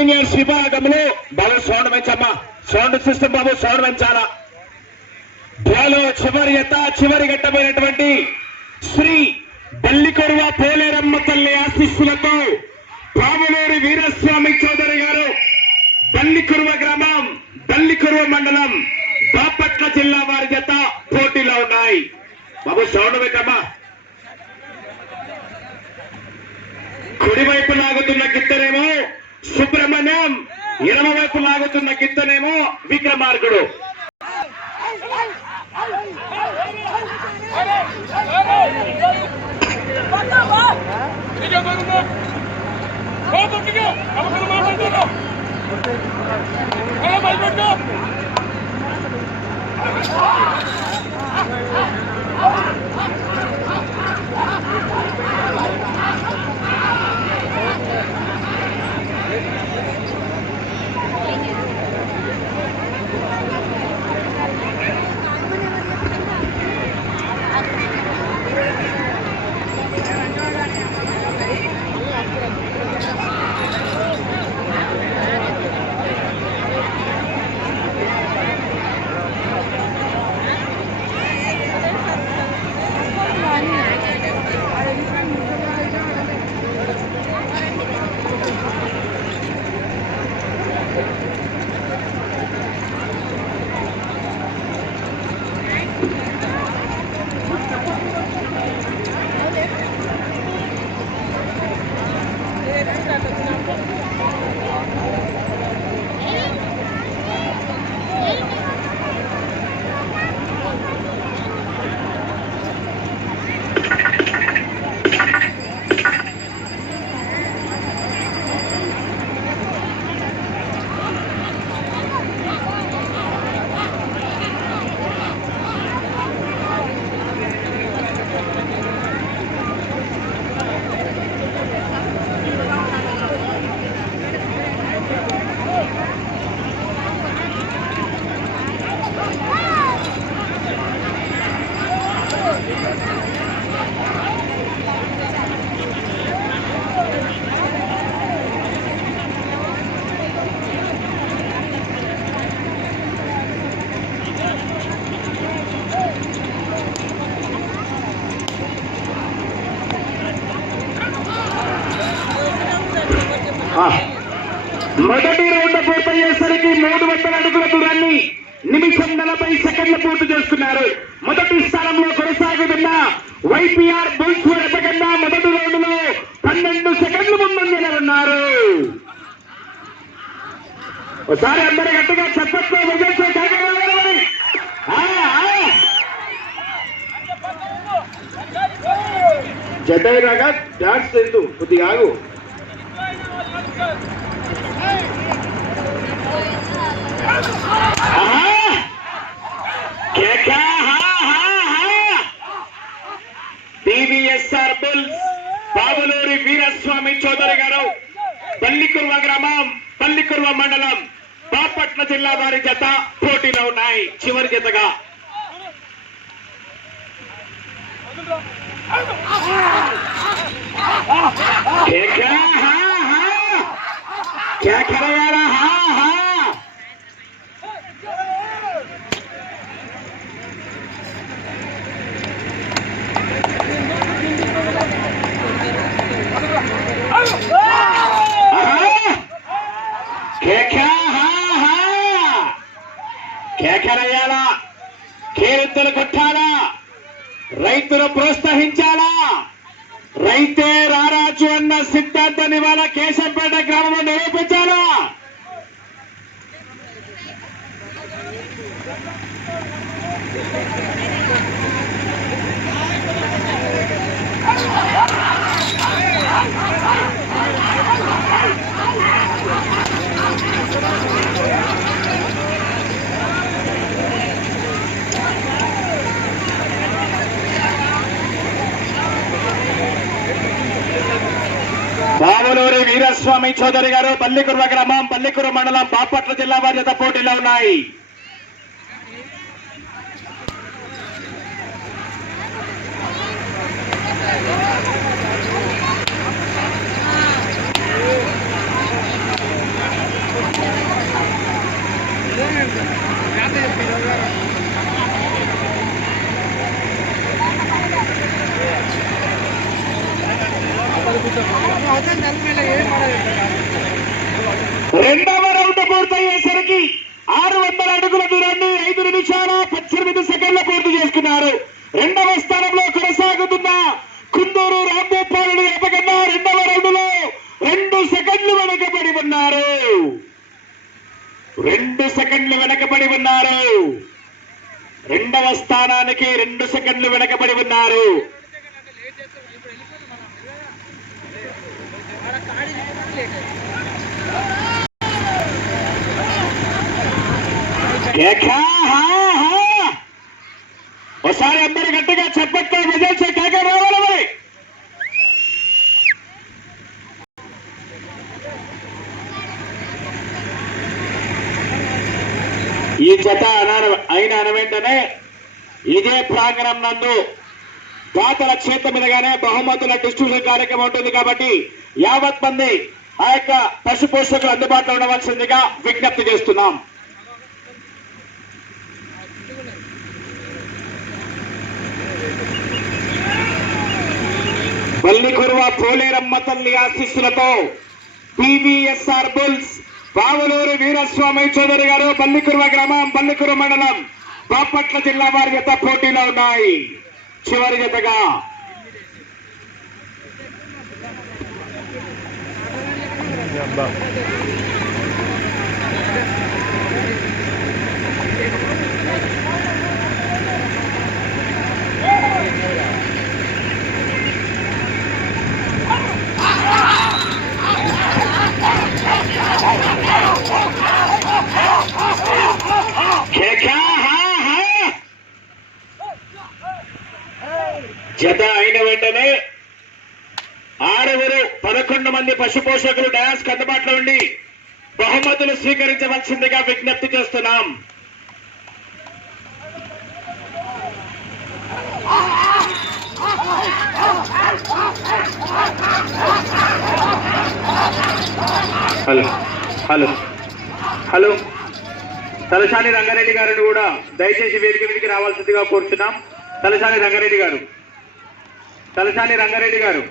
Seniors విభాగంలో బాబు sound పెంచమ్మా, sound system బాబు sound పెంచాలా. డ్రాలో చివరి ఎత్త చివరి గట్టమైనటువంటి శ్రీ బల్లికొరువ పోలేరమ్మ తల్లి ఆశీస్సులతో పాములూరి వీరస్వామి చౌదరి గారు బల్లికొరువ గ్రామం బల్లికొరువ మండలం బాపట్ల జిల్లా వారి జత పోటీలో ఉన్నాయి. బాబు సౌండ్ పెట్టమ్మా. కుడివైపు లాగుతున్న గిత్తనేమో సుబ్రహ్మణ్యం, ఎడమ వైపు లాగుతున్న గిత్తనేమో విక్రమార్కుడు. మొదటి రౌండ్ పూర్తయ్యేసరికి 300 అడుగుల దూరాన్ని నిమిషం 40 సెకండ్లు పూర్తి చేస్తున్నారు. మొదటి స్థానంలో కొనసాగుతున్న వైపీఆర్ బుల్స్ ఎప్పకన్నా మొదటి రౌండ్ లో 12 సెకండ్లు ముందంజలో ఉన్నారు. ఒకసారి అందరూ గట్టిగా చెప్పట్లో విజయ్ జటైరాగా డాన్స్ లేదు కొద్దిగా ఆగు. టీవీఎస్ఆర్ బుల్స్ పాములూరి వీరస్వామి చౌదరి గారు పల్లికుర్వ గ్రామం పల్లికుర్వ మండలం బాపట్ల జిల్లా వారి జత పోటీలో ఉన్నాయి. చివరి జతగా కేకరయ్యాలా, కేతులు కొట్టాలా, రైతులు ప్రోత్సహించాలా. రైతే రారాజు అన్న సిద్ధాంతాన్ని ఇవాళ కేశంపేట గ్రామంలో నిరూపించాలా. పాములూరి వీరస్వామి చౌదరి గారు పల్లికుర్వ గ్రామం పల్లికుర్వ మండలం బాపట్ల జిల్లా వారి జత పోటీలో ఉన్నాయి. రెండవ రౌండ్ పూర్తయ్యేసరికి 600 అడుగుల దూరాన్ని 5 నిమిషాల 18 సెకండ్ల పూర్తి చేసుకున్నారు. రెండవ స్థానంలో కొనసాగుతున్న కుందూరు రాంభూపాలుడు ఎప్పకన్నా రెండవ రౌండ్ లో 2 సెకండ్లు వెనకబడి ఉన్నారు. 2 సెకండ్లు వెనకబడి ఉన్నారు. రెండవ స్థానానికి 2 సెకండ్లు వెనకబడి ఉన్నారు. ఒకసారి అందరు గట్టిగా చెప్పట్టు విజయ్ కేక రావాలి మరి. ఈ జత అయిన వెంటనే ఇదే ప్రాంగణం నందు దాతల చేత మీదగానే బహుమతుల డిస్ట్రిబ్యూషన్ కార్యక్రమం ఉంటుంది కాబట్టి యావత్ మంది ఆ యొక్క పశు పోషకులు అందుబాటులో ఉండవలసిందిగా విజ్ఞప్తి చేస్తున్నాం. బల్లికురువ పోలేరమ్మ తల్లి ఆశీస్సులతో పివిఎస్ఆర్ బుల్స్ పావులూరు వీరస్వామి చౌదరి గారు బల్లికురువ గ్రామం బల్లికురువ మండలం బాపట్ల జిల్లా వారి జత పోటీలో ఉన్నాయి. చివరి జతగా జత అయిన వెంటనే 11 మంది పశు పోషకులు డయాస్ అందుబాటులో ఉండి బహుమతులు స్వీకరించవలసిందిగా విజ్ఞప్తి చేస్తున్నాం. Hello hello hello Talasani Rangareddy గారిని కూడా దయచేసి వేదిక మీదకి రావాల్సిందిగా కోరుతున్నాం. తలసాని రంగారెడ్డి గారు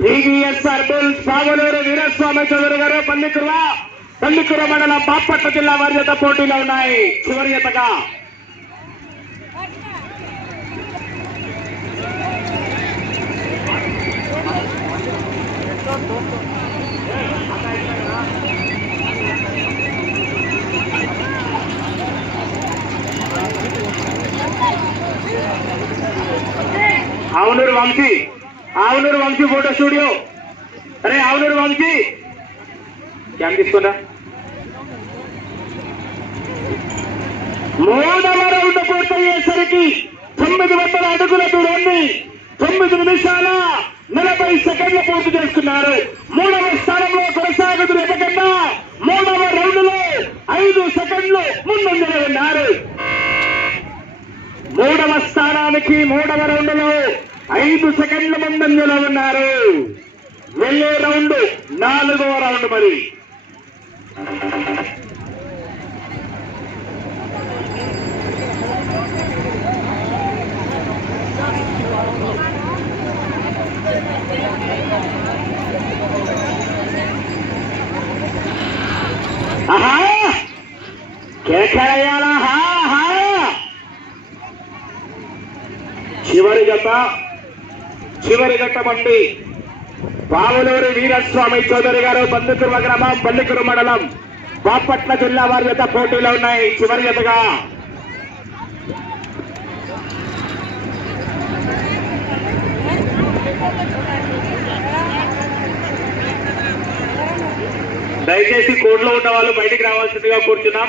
పివిఎస్ఆర్ బుల్స్ పావులూరు వీరస్వామి చౌదరి గారు పల్లికుర మండలం బాపట్ల జిల్లా వారి జత పోటీలో ఉన్నాయి. చివరి జతగా ఆవునూరు వంశీ ఫోటో స్టూడియో. అరే ఆవునూరు వంశీ క్యాన్ తీసుకున్నా. 3వ రౌండ్ పూర్తయ్యేసరికి 900 అడుగుల దూరాన్ని 9 నిమిషాల 40 సెకండ్ల పూర్తి చేసుకున్నారు. 3వ స్థానంలో కొనసాగుతున్న ఎప్పకన్నా 3వ రౌండ్ లో 5 సెకండ్లు ముందంజలో ఉన్నారు. 3వ స్థానానికి 3వ రౌండ్ లో 5 సెకండ్ల ముందంజలో ఉన్నారు. వెళ్ళే రౌండ్ 4వ రౌండ్ మరి. కేకయ్యాలా చివరి జత మంది పావులూరు వీరస్వామి చౌదరి గారు బందుకుర్వ గ్రామం పల్లికురు మండలం బాపట్ల జిల్లా వారి జత పోటీలో ఉన్నాయి. చివరి జతగా దయచేసి కోర్టులో ఉన్న వాళ్ళు బయటికి రావాల్సిందిగా కోరుతున్నాం.